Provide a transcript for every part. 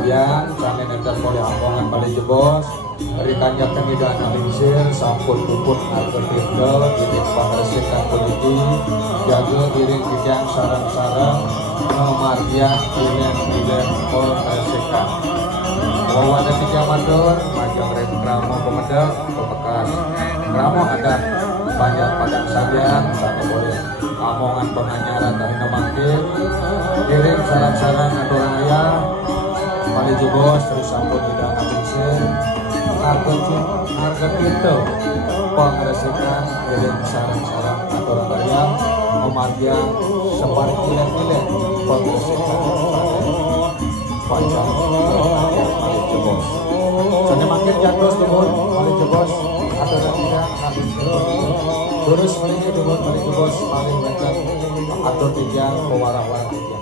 Kalian kami nenter oleh ampongan balik jebos berikannya kemidana lingsir sampun puput harga tinggal iring pangresikan politi jaga iring kijang sarang-sarang margian ilen pangresikan wawadah tiga mandor majang rem kramo pemedak pemekas kramo ada banyak padang sabian sama boleh amongan penganyaran dari namakin iring sarang-sarang atur ayah balik jebos terus sampun tidak lingsir harga itu pengresikan iring sarang-sarang atau karya memargian separik ilen-ilen pengresikan panjang balik jebos jadi makin jatuh dibun balik jebos atau tidak habis terus balik jebos paling banyak atau tiga pewarah-warah tiga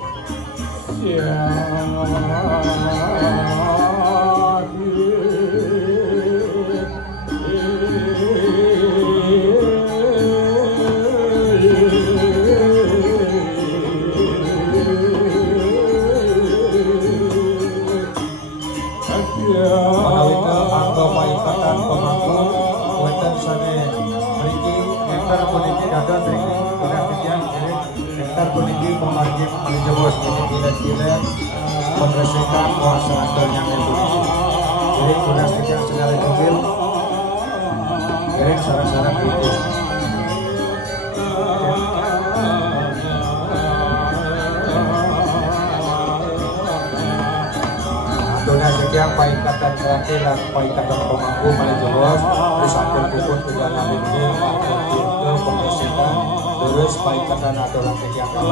pengresikan kuasa adanya Indonesia jadi kunas yang segala mobil iring sarang-sarang itu adanya sekian paikatan terakhir dan paikatan pemangku Maliobos terus sampun puput ke dalam ini itu pengresikan terus paikatan aturan kegiatan